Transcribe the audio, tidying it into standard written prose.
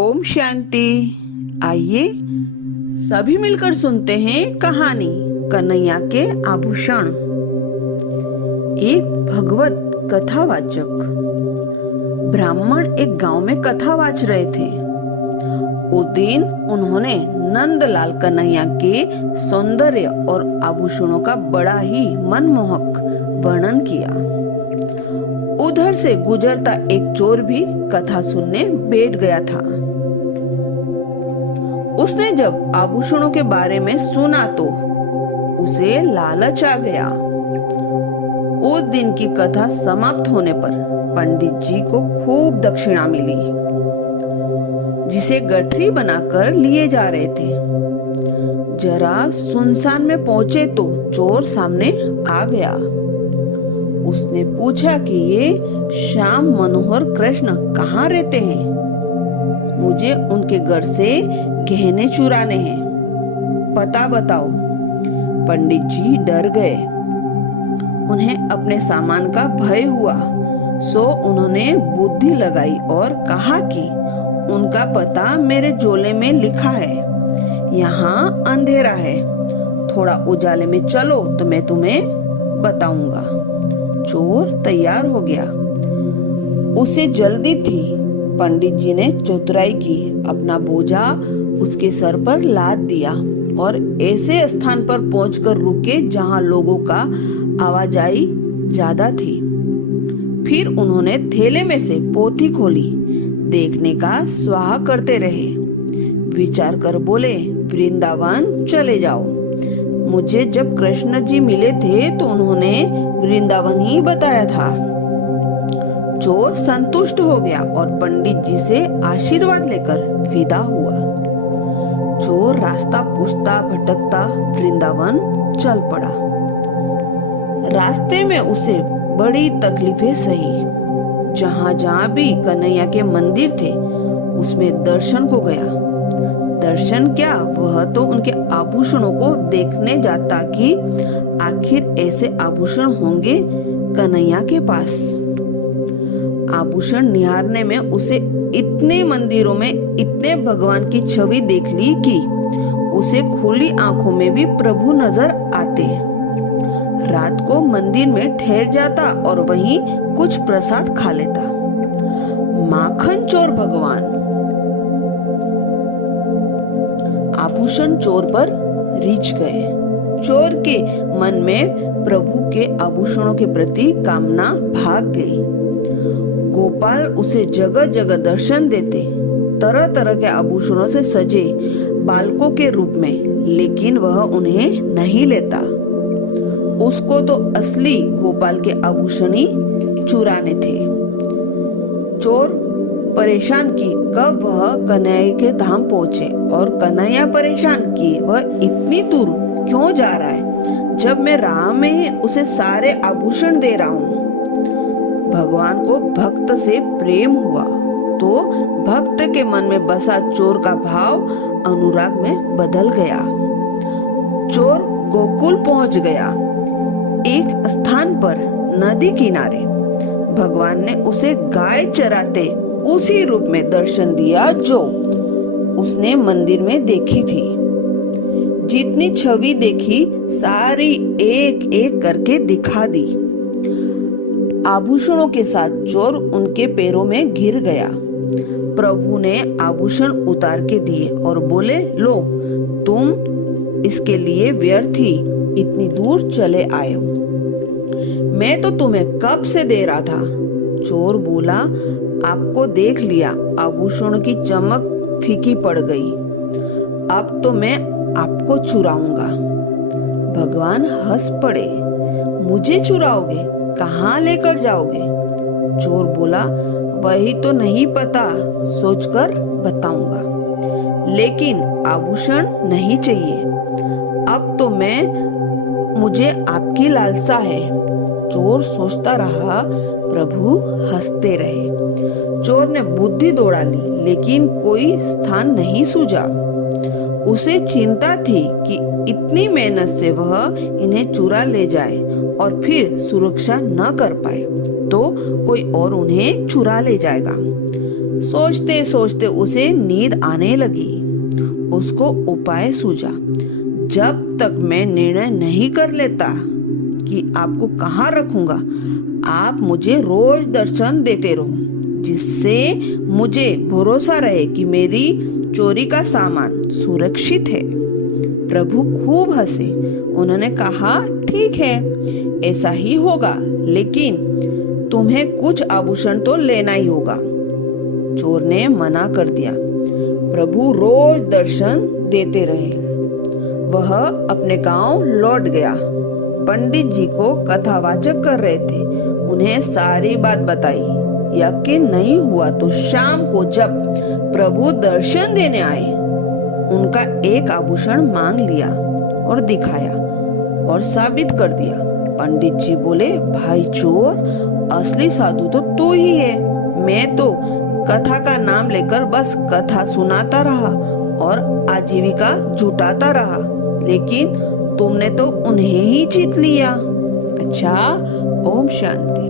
ओम शांति। आइए सभी मिलकर सुनते हैं कहानी कन्हैया के आभूषण। एक भगवत कथावाचक ब्राह्मण एक गांव में कथा वाच रहे थे। उस दिन उन्होंने नंदलाल कन्हैया के सौंदर्य और आभूषणों का बड़ा ही मनमोहक वर्णन किया। उधर से गुजरता एक चोर भी कथा सुनने बैठ गया था। उसने जब आभूषणों के बारे में सुना तो उसे लालच आ गया। उस दिन की कथा समाप्त होने पर पंडित जी को खूब दक्षिणा मिली, जिसे गठरी बनाकर लिए जा रहे थे। जरा सुनसान में पहुंचे तो चोर सामने आ गया। उसने पूछा कि ये श्याम मनोहर कृष्ण कहाँ रहते हैं? मुझे उनके घर से गहने चुराने हैं, पता बताओ। पंडित जी डर गए। उन्हें अपने सामान का भय हुआ, सो उन्होंने बुद्धि लगाई और कहा कि उनका पता मेरे झोले में लिखा है। यहाँ अंधेरा है, थोड़ा उजाले में चलो तो मैं तुम्हें बताऊंगा। चोर तैयार हो गया। उसे जल्दी थी। पंडित जी ने चतुराई की, अपना बोझा उसके सर पर लाद दिया और ऐसे स्थान पर पहुंचकर रुके जहां लोगों का आवाजाही ज्यादा थी। फिर उन्होंने थैले में से पोथी खोली, देखने का स्वाहा करते रहे। विचार कर बोले, वृंदावन चले जाओ। मुझे जब कृष्ण जी मिले थे तो उन्होंने वृंदावन ही बताया था। चोर संतुष्ट हो गया और पंडित जी से आशीर्वाद लेकर विदा हुआ। चोर रास्ता पूछता भटकता वृंदावन चल पड़ा। रास्ते में उसे बड़ी तकलीफें सही। जहाँ जहाँ भी कन्हैया के मंदिर थे उसमें दर्शन को गया। दर्शन क्या, वह तो उनके आभूषणों को देखने जाता कि आखिर ऐसे आभूषण होंगे कन्हैया के पास। आभूषण निहारने में उसे इतने मंदिरों में इतने भगवान की छवि देख ली कि उसे खुली आंखों में भी प्रभु नजर आते। रात को मंदिर में ठहर जाता और वहीं कुछ प्रसाद खा लेता। माखन चोर भगवान। आभूषण चोर पर रिझ गए। चोर के मन में प्रभु के आभूषणों के प्रति कामना भाग गई। गोपाल उसे जगह जगह दर्शन देते, तरह तरह के आभूषणों से सजे बालकों के रूप में, लेकिन वह उन्हें नहीं लेता। उसको तो असली गोपाल के आभूषण ही चुराने थे। चोर परेशान की कब वह कन्हैया के धाम पहुँचे, और कन्हैया परेशान की वह इतनी दूर क्यों जा रहा है जब मैं राह में ही उसे सारे आभूषण दे रहा हूँ। भगवान को भक्त से प्रेम हुआ तो भक्त के मन में बसा चोर का भाव अनुराग में बदल गया। चोर गोकुल पहुँच गया। एक स्थान पर नदी किनारे भगवान ने उसे गाय चराते उसी रूप में दर्शन दिया जो उसने मंदिर में देखी थी। जितनी छवि देखी सारी एक एक करके दिखा दी। आभूषणों के साथ चोर उनके पैरों में गिर गया। प्रभु ने आभूषण उतार के दिए और बोले, लो, तुम इसके लिए व्यर्थ ही इतनी दूर चले आए हो। मैं तो तुम्हें कब से दे रहा था। चोर बोला, आपको देख लिया, आभूषणों की चमक फीकी पड़ गई। अब तो मैं आपको चुराऊंगा। भगवान हंस पड़े, मुझे चुराओगे, कहाँ लेकर जाओगे? चोर बोला, वही तो नहीं पता, सोचकर बताऊंगा, लेकिन आभूषण नहीं चाहिए। अब तो मुझे आपकी लालसा है। चोर सोचता रहा, प्रभु हंसते रहे। चोर ने बुद्धि दौड़ा ली, लेकिन कोई स्थान नहीं सूझा। उसे चिंता थी कि इतनी मेहनत से वह इन्हें चुरा ले जाए और फिर सुरक्षा न कर पाए तो कोई और उन्हें चुरा ले जाएगा। सोचते सोचते उसे नींद आने लगी। उसको उपाय सूझा, जब तक मैं निर्णय नहीं कर लेता कि आपको कहाँ रखूंगा, आप मुझे रोज दर्शन देते रहो, जिससे मुझे भरोसा रहे कि मेरी चोरी का सामान सुरक्षित है। प्रभु खूब हंसे। उन्होंने कहा, ठीक है, ऐसा ही होगा, लेकिन तुम्हें कुछ आभूषण तो लेना ही होगा। चोर ने मना कर दिया। प्रभु रोज दर्शन देते रहे। वह अपने गांव लौट गया। पंडित जी को कथावाचक कर रहे थे। उन्हें सारी बात बताई। यकीन नहीं हुआ तो शाम को जब प्रभु दर्शन देने आए, उनका एक आभूषण मांग लिया और दिखाया और साबित कर दिया। पंडित जी बोले, भाई चोर, असली साधु तो तू ही है। मैं तो कथा का नाम लेकर बस कथा सुनाता रहा और आजीविका जुटाता रहा, लेकिन तुमने तो उन्हें ही जीत लिया। अच्छा, ओम शांति।